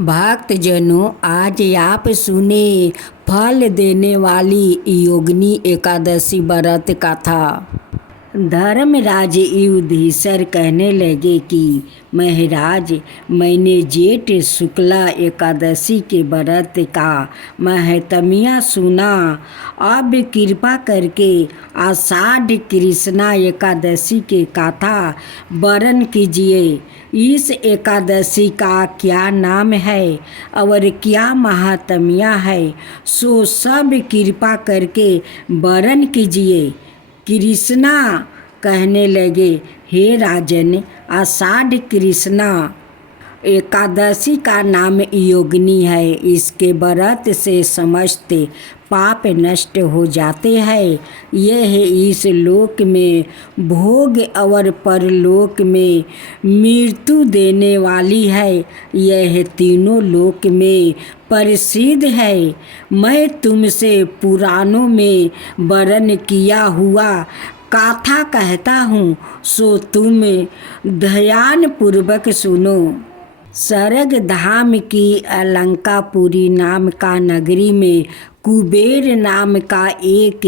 भक्तजनों, आज आप सुने फल देने वाली योगिनी एकादशी व्रत कथा। धर्मराज युधिष्ठिर कहने लगे कि महाराज, मैंने जेठ शुक्ला एकादशी के व्रत का महत्म्य सुना। अब कृपा करके आषाढ़ कृष्णा एकादशी के कथा वर्णन कीजिए। इस एकादशी का क्या नाम है और क्या महात्म्य है, सो सब कृपा करके वर्णन कीजिए। कृष्णा कहने लगे, हे राजन, आषाढ़ कृष्णा एकादशी का नाम योगिनी है। इसके व्रत से समस्त पाप नष्ट हो जाते हैं। यह इस लोक में भोग और परलोक में मृत्यु देने वाली है। यह तीनों लोक में प्रसिद्ध है। मैं तुमसे पुराणों में वर्णन किया हुआ कथा कहता हूँ, सो तुम ध्यान पूर्वक सुनो। स्वर्ग धाम की अलंकापुरी नाम का नगरी में कुबेर नाम का एक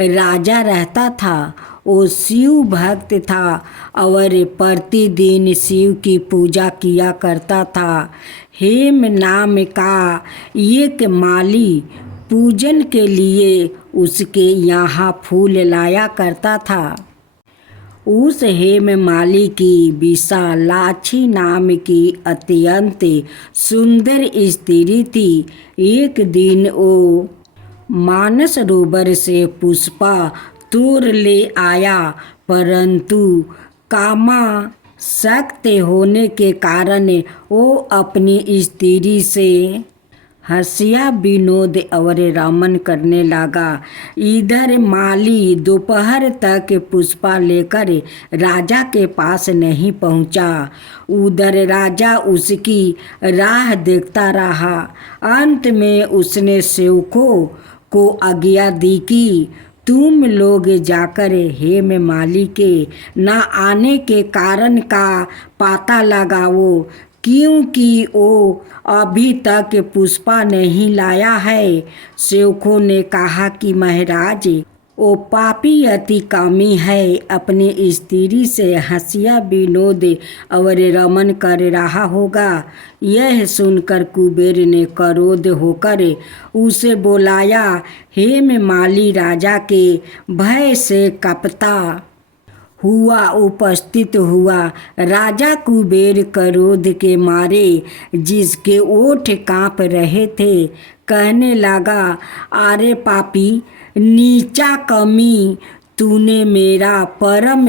राजा रहता था। वो शिव भक्त था और प्रतिदिन शिव की पूजा किया करता था। हेम नाम का एक माली पूजन के लिए उसके यहाँ फूल लाया करता था। उस हेम माली की विशालाक्षी नाम की अत्यंत सुंदर स्त्री थी। एक दिन वो मानसरोवर से पुष्पा तोड़ ले आया, परंतु कामासक्त होने के कारण वो अपनी स्त्री से हंसिया विनोद और रमन करने लगा। इधर माली दोपहर तक पुष्पा लेकर राजा के पास नहीं पहुंचा। उधर राजा उसकी राह देखता रहा। अंत में उसने सेवकों को आज्ञा दी कि तुम लोग जाकर हेम माली के न आने के कारण का पता लगाओ, क्योंकि वो अभी तक पुष्पा नहीं लाया है। सेवकों ने कहा कि महाराज, वो पापी अति कामी है, अपनी स्त्री से हंसिया विनोद और रमन कर रहा होगा। यह सुनकर कुबेर ने क्रोध होकर उसे बुलाया। हेम माली राजा के भय से कपता हुआ उपस्थित हुआ। राजा कुबेर क्रोध के मारे जिसके ओठ कांप रहे थे, कहने लगा, अरे पापी नीचा कमी, तूने मेरा परम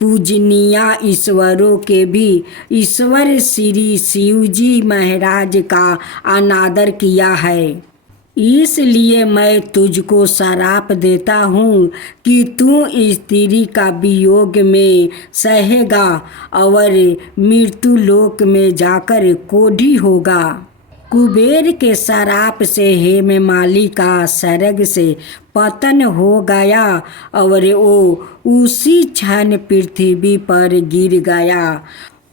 पूजनीय ईश्वरों के भी ईश्वर श्री शिवजी महाराज का अनादर किया है। इसलिए मैं तुझको श्राप देता हूँ कि तू स्त्री का वियोग में सहेगा और मृत्यु लोक में जाकर कोढ़ी होगा। कुबेर के श्राप से हेम माली का स्वर्ग से पतन हो गया और वो उसी क्षण पृथ्वी पर गिर गया।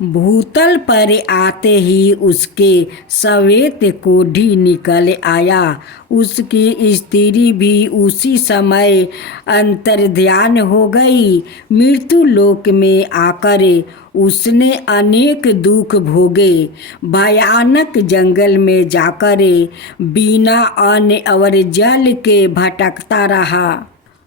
भूतल पर आते ही उसके श्वेत कोढ़ी निकल आया। उसकी स्त्री भी उसी समय अंतर्ध्यान हो गई। मृत्यु लोक में आकर उसने अनेक दुख भोगे। भयानक जंगल में जाकर बिना अन्न और जल के भटकता रहा।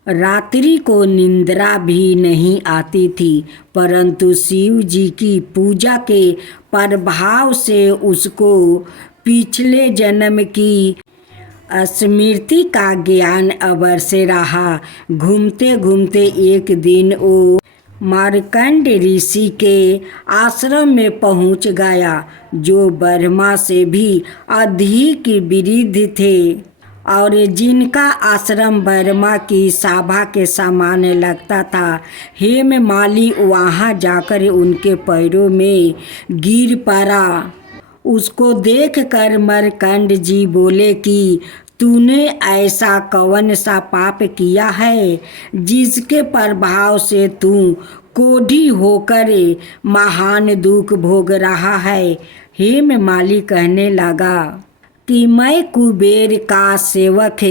रात्रि को निंद्रा भी नहीं आती थी, परंतु शिव जी की पूजा के प्रभाव से उसको पिछले जन्म की स्मृति का ज्ञान अवश्य रहा। घूमते घूमते एक दिन वो मार्कंड ऋषि के आश्रम में पहुंच गया, जो ब्रह्मा से भी अधिक वृद्ध थे और जिनका आश्रम ब्रह्मा की सभा के समान लगता था। हेम माली वहाँ जाकर उनके पैरों में गिर पड़ा। उसको देखकर मार्कंड जी बोले कि तूने ऐसा कौन सा पाप किया है जिसके प्रभाव से तू कोढ़ी होकर महान दुख भोग रहा है। हेममाली कहने लगा कि मैं कुबेर का सेवक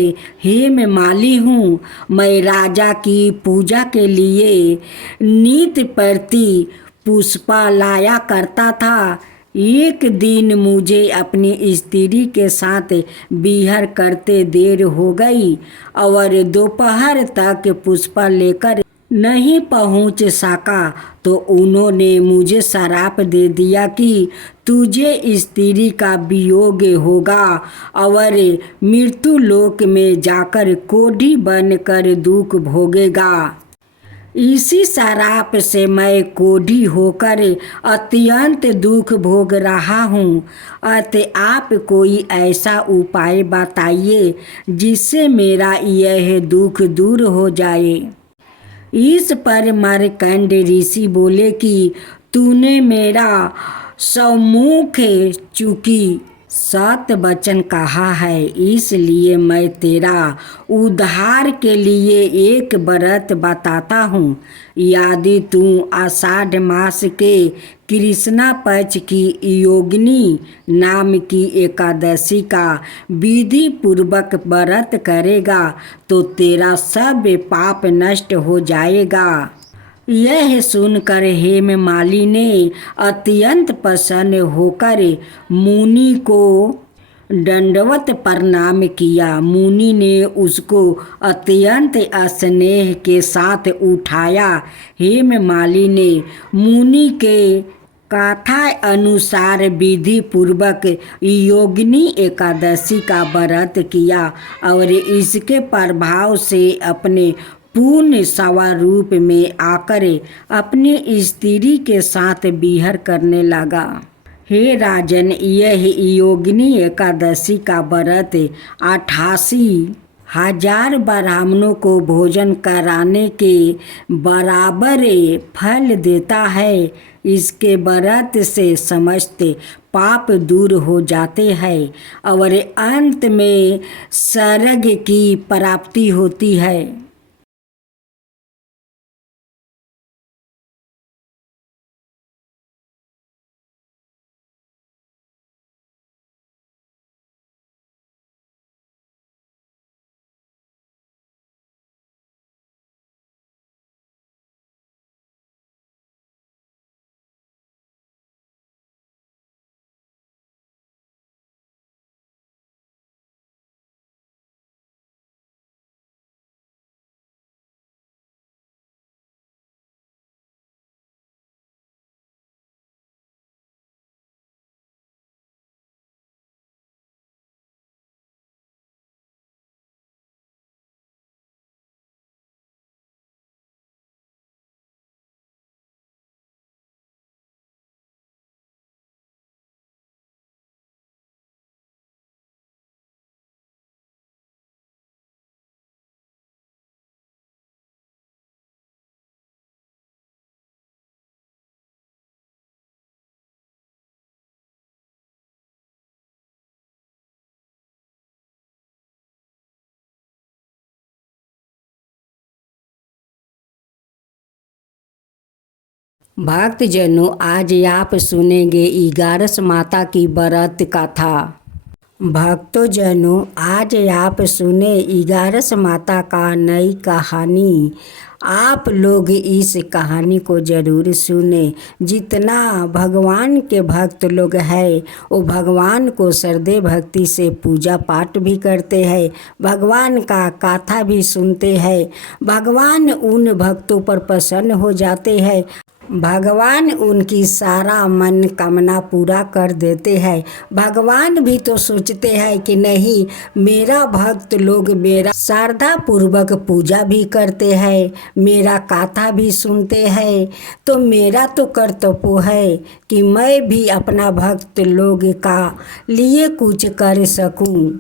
हेममाली हूँ। मैं राजा की पूजा के लिए नित्य प्रति पुष्पा लाया करता था। एक दिन मुझे अपनी स्त्री के साथ विहार करते देर हो गई और दोपहर तक पुष्पा लेकर नहीं पहुंच सका तो उन्होंने मुझे श्राप दे दिया कि तुझे स्त्री का वियोग होगा और मृत्यु लोक में जाकर कोढ़ी बनकर दुख भोगेगा। इसी श्राप से मैं कोढ़ी होकर अत्यंत दुख भोग रहा हूँ। अतः आप कोई ऐसा उपाय बताइए जिससे मेरा यह दुख दूर हो जाए। इस पर मार्कंड ऋषि बोले कि तूने मेरा सम्मुख चूंकि सत्य वचन कहा है, इसलिए मैं तेरा उद्धार के लिए एक व्रत बताता हूँ। यदि तू आषाढ़ मास के कृष्णा पक्ष की योगिनी नाम की एकादशी का विधि पूर्वक व्रत करेगा तो तेरा सब पाप नष्ट हो जाएगा। यह सुनकर हेममाली ने अत्यंत प्रसन्न होकर मुनि को दंडवत प्रणाम किया। मुनि ने उसको अत्यंत स्नेह के साथ उठाया। हेममाली ने मुनि के कथा अनुसार विधि पूर्वक योगिनी एकादशी का व्रत किया और इसके प्रभाव से अपने पूर्ण स्वरूप में आकर अपनी स्त्री के साथ विहार करने लगा। हे राजन, यह योगिनी एकादशी का व्रत 88,000 ब्राह्मणों को भोजन कराने के बराबर फल देता है। इसके व्रत से समस्त पाप दूर हो जाते हैं और अंत में स्वर्ग की प्राप्ति होती है। भक्तजनों, आज आप सुनेंगे 11 माता की व्रत कथा। भक्तजनों, आज आप सुने 11 माता का नई कहानी। आप लोग इस कहानी को ज़रूर सुने। जितना भगवान के भक्त लोग हैं वो भगवान को श्रद्धे भक्ति से पूजा पाठ भी करते हैं, भगवान का कथा भी सुनते हैं। भगवान उन भक्तों पर प्रसन्न हो जाते हैं। भगवान उनकी सारा मन कामना पूरा कर देते हैं। भगवान भी तो सोचते हैं कि नहीं, मेरा भक्त लोग मेरा श्रद्धा पूर्वक पूजा भी करते हैं, मेरा कथा भी सुनते हैं, तो मेरा तो कर्तव्य है कि मैं भी अपना भक्त लोग का लिए कुछ कर सकूं।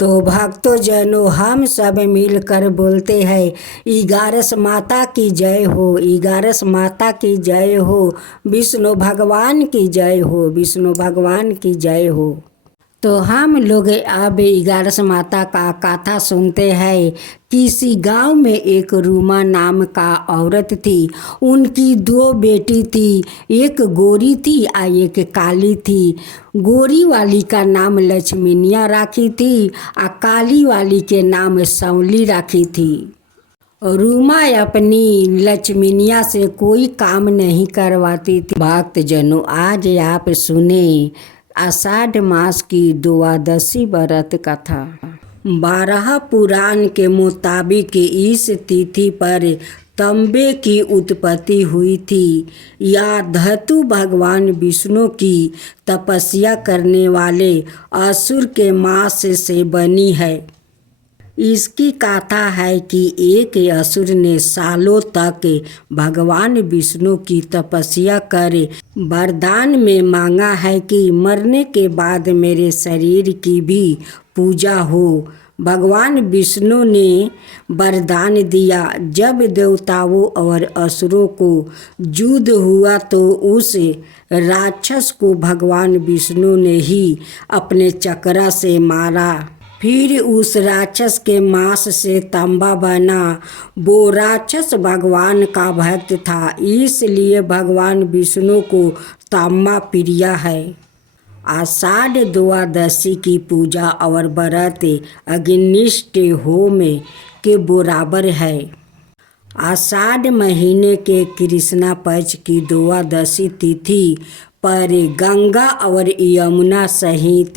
तो भक्तों जनों, हम सब मिलकर बोलते हैं 11 माता की जय हो, 11 माता की जय हो, विष्णु भगवान की जय हो, विष्णु भगवान की जय हो। तो हम लोग अब 11 माता का कथा सुनते हैं। किसी गांव में एक रूमा नाम का औरत थी। उनकी 2 बेटी थी, एक गोरी थी और एक काली थी। गोरी वाली का नाम लक्ष्मीनिया राखी थी और काली वाली के नाम संवली राखी थी। रूमा अपनी लक्ष्मीनिया से कोई काम नहीं करवाती थी। भक्त जनों, आज आप सुने आषाढ़ मास की द्वादशी व्रत कथा। 12 पुराण के मुताबिक इस तिथि पर तांबे की उत्पत्ति हुई थी। यह धातु भगवान विष्णु की तपस्या करने वाले असुर के मांस से बनी है। इसकी कथा है कि एक असुर ने सालों तक भगवान विष्णु की तपस्या कर वरदान में मांगा है कि मरने के बाद मेरे शरीर की भी पूजा हो। भगवान विष्णु ने वरदान दिया। जब देवताओं और असुरों को युद्ध हुआ तो उस राक्षस को भगवान विष्णु ने ही अपने चक्रा से मारा। फिर उस राक्षस के मांस से तांबा बना। वो राक्षस भगवान का भक्त था, इसलिए भगवान विष्णु को तांबा प्रिय है। आषाढ़ द्वादशी की पूजा और व्रत अग्निष्ट होम के बराबर है। आषाढ़ महीने के कृष्णा पक्ष की द्वादशी तिथि पर गंगा और यमुना सहित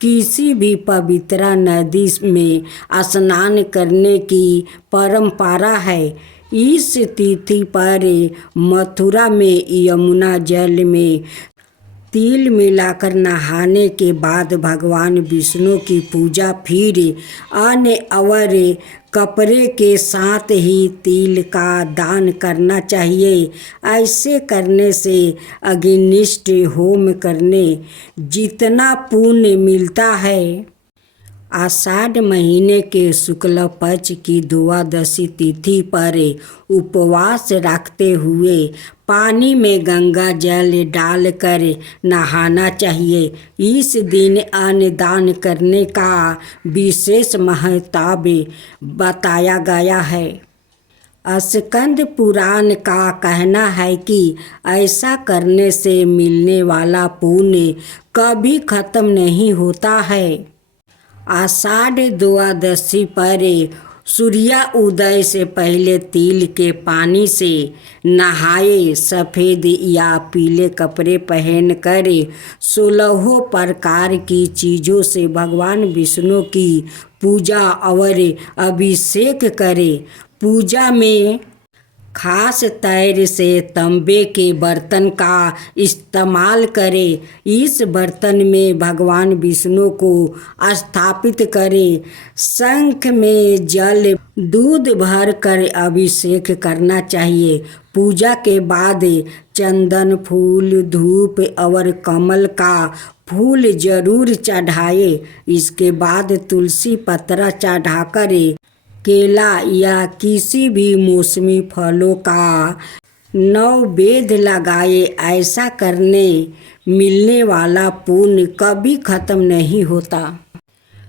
किसी भी पवित्र नदी में स्नान करने की परंपरा है। इस तिथि पर मथुरा में यमुना जल में तिल मिलाकर नहाने के बाद भगवान विष्णु की पूजा फिर अन्न और कपड़े के साथ ही तिल का दान करना चाहिए। ऐसे करने से अग्निष्ट होम करने जितना पुण्य मिलता है। आषाढ़ महीने के शुक्ल पक्ष की द्वादशी तिथि पर उपवास रखते हुए पानी में गंगा जल डालकर नहाना चाहिए। इस दिन अन्न दान करने का विशेष महत्व बताया गया है। स्कंद पुराण का कहना है कि ऐसा करने से मिलने वाला पुण्य कभी खत्म नहीं होता है। आषाढ़ द्वादशी पर सूर्य उदय से पहले तिल के पानी से नहाए। सफ़ेद या पीले कपड़े पहनकर 16 प्रकार की चीज़ों से भगवान विष्णु की पूजा और अभिषेक करे। पूजा में खास तौर से तांबे के बर्तन का इस्तेमाल करें। इस बर्तन में भगवान विष्णु को स्थापित करें। शंख में जल दूध भर कर अभिषेक करना चाहिए। पूजा के बाद चंदन फूल, धूप और कमल का फूल जरूर चढ़ाए। इसके बाद तुलसी पत्रा चढ़ाकर केला या किसी भी मौसमी फलों का नैवेद्य लगाए। ऐसा करने मिलने वाला पुण्य कभी खत्म नहीं होता।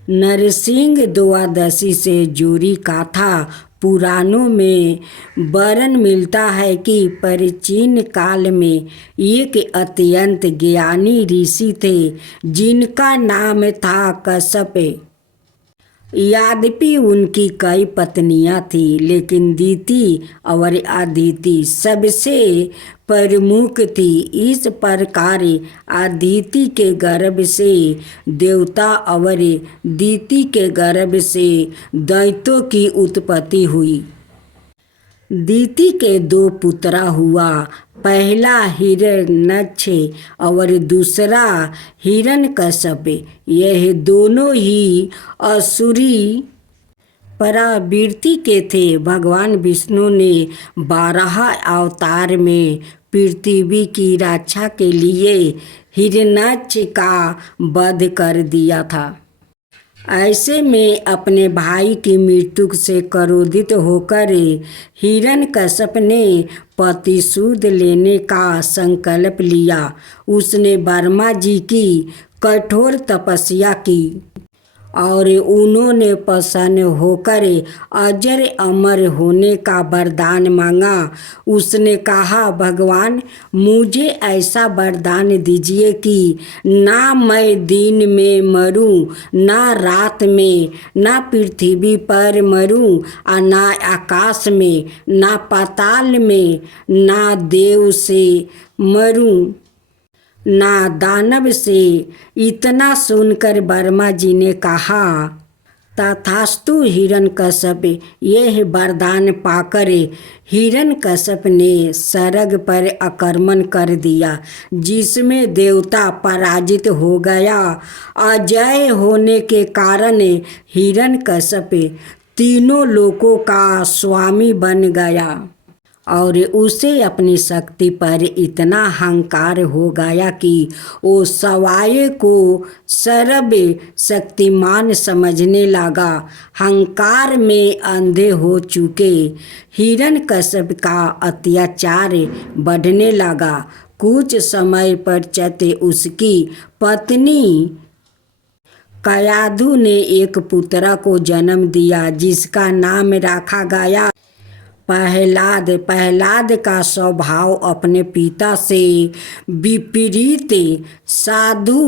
नरसिंह द्वादशी से जुड़ी कथा पुराणों में वर्णन मिलता है कि प्राचीन काल में एक अत्यंत ज्ञानी ऋषि थे जिनका नाम था कश्यप। यद्यपि उनकी कई पत्नियां थीं, लेकिन दीति और अदिति सबसे प्रमुख थी। इस प्रकार अदिति के गर्भ से देवता और दीति के गर्भ से दैत्यों की उत्पत्ति हुई। दीति के 2 पुत्र हुआ, पहला हिरण्यक्ष और दूसरा हिरण्यकश्यप। यह दोनों ही असुरी प्रवृत्ति के थे। भगवान विष्णु ने 12 अवतार में पृथ्वी की रक्षा के लिए हिरण्यक्ष का वध कर दिया था। ऐसे में अपने भाई की मृत्यु से क्रोधित होकर हिरण्यकश्यप ने प्रतिशोध लेने का संकल्प लिया। उसने ब्रह्मा जी की कठोर तपस्या की और उन्होंने प्रसन्न होकर अजर अमर होने का वरदान मांगा। उसने कहा, भगवान मुझे ऐसा वरदान दीजिए कि ना मैं दिन में मरूं, ना रात में, ना पृथ्वी पर मरूं, और ना आकाश में, ना पाताल में, ना देव से मरूं, ना दानव से। इतना सुनकर वर्मा जी ने कहा, तथास्तु हिरण्यकश्यप। यह वरदान पाकर हिरण्यकश्यप ने सरग पर आक्रमण कर दिया, जिसमें देवता पराजित हो गया। अजय होने के कारण हिरण्यकश्यप तीनों लोकों का स्वामी बन गया और उसे अपनी शक्ति पर इतना अहंकार हो गया कि वो सवाए को सर्व शक्तिमान समझने लगा। अहंकार में अंधे हो चुके हिरण्यकश्यप का अत्याचार बढ़ने लगा। कुछ समय पश्चात उसकी पत्नी कयाधु ने एक पुत्र को जन्म दिया, जिसका नाम रखा गया प्रहलाद। प्रहलाद का स्वभाव अपने पिता से विपरीत साधु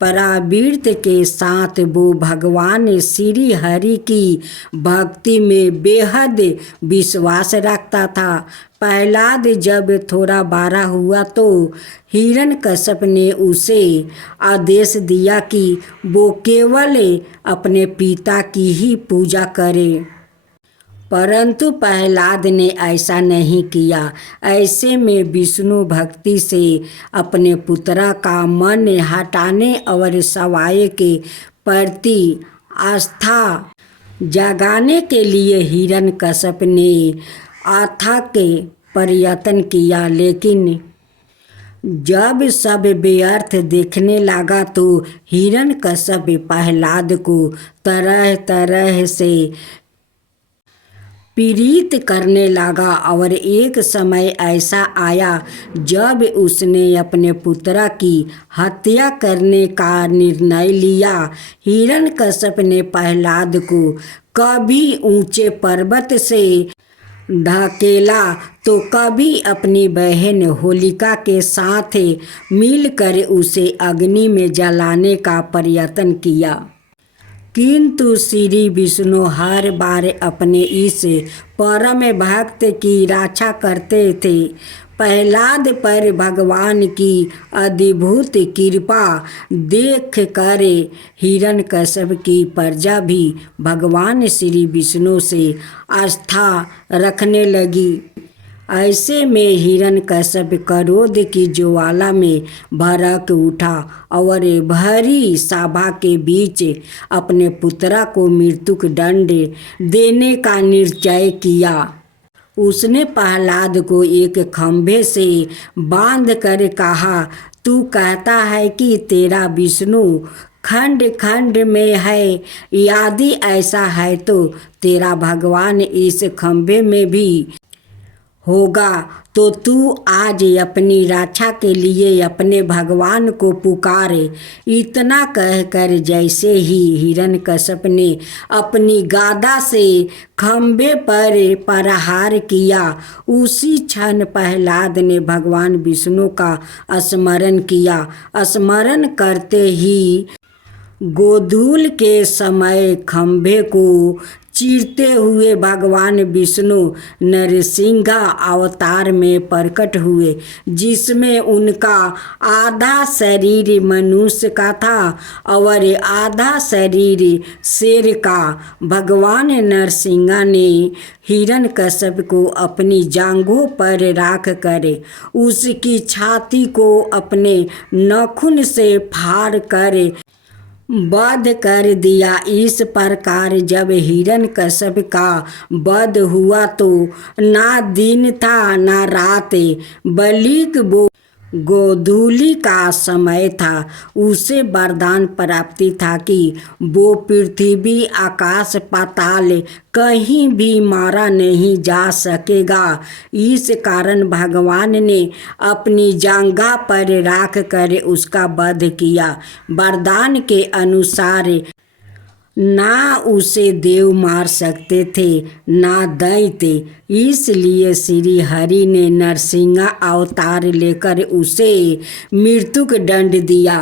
प्रवृत्ति के साथ वो भगवान श्री हरि की भक्ति में बेहद विश्वास रखता था। प्रहलाद जब थोड़ा बड़ा हुआ तो हिरण्यकश्यप ने उसे आदेश दिया कि वो केवल अपने पिता की ही पूजा करे, परंतु प्रहलाद ने ऐसा नहीं किया। ऐसे में विष्णु भक्ति से अपने पुत्र का मन हटाने और सवाए के प्रति आस्था जगाने के लिए हिरण्यकश्यप ने अथक प्रयत्न किया, लेकिन जब सब व्यर्थ देखने लगा तो हिरण्यकश्यप प्रहलाद को तरह तरह से पीड़ित करने लगा। और एक समय ऐसा आया जब उसने अपने पुत्र की हत्या करने का निर्णय लिया। हिरण्यकश्यप ने प्रहलाद को कभी ऊंचे पर्वत से ढकेला तो कभी अपनी बहन होलिका के साथ मिलकर उसे अग्नि में जलाने का प्रयत्न किया, किंतु श्री विष्णु हर बार अपने इस परम भक्त की रक्षा करते थे। प्रहलाद पर भगवान की अद्भुत कृपा देख कर हिरण्यकश्यप की प्रजा भी भगवान श्री विष्णु से आस्था रखने लगी। ऐसे में हिरण्यकश्यप क्रोध की ज्वाला में भड़क उठा और भरी सभा के बीच अपने पुत्र को मृत्यु दंड देने का निश्चय किया। उसने प्रहलाद को एक खंभे से बांध कर कहा, तू कहता है कि तेरा विष्णु खंड खंड में है, यदि ऐसा है तो तेरा भगवान इस खंभे में भी होगा, तो तू आज अपनी रक्षा के लिए अपने भगवान को पुकारे। इतना कहकर जैसे ही हिरण्यकश्यप ने अपनी गदा से खंभे पर प्रहार किया, उसी क्षण प्रहलाद ने भगवान विष्णु का स्मरण किया। स्मरण करते ही गोधूल के समय खंभे को चीरते हुए भगवान विष्णु नरसिंह अवतार में प्रकट हुए, जिसमें उनका आधा शरीर मनुष्य का था और आधा शरीर शेर का। भगवान नरसिंह ने हिरण्यकश्यप को अपनी जांघों पर रख कर उसकी छाती को अपने नाखून से फाड़ कर वध कर दिया। इस प्रकार जब हिरण्यकश्यप का वध हुआ तो ना दिन था ना रात, बल्कि वो गोधूलि का समय था। उसे वरदान प्राप्ति था कि वो पृथ्वी आकाश पाताल कहीं भी मारा नहीं जा सकेगा। इस कारण भगवान ने अपनी जांघा पर राख कर उसका वध किया। वरदान के अनुसार ना उसे देव मार सकते थे ना दैत्य, इसलिए श्री हरि ने नरसिंह अवतार लेकर उसे मृत्यु दंड दिया।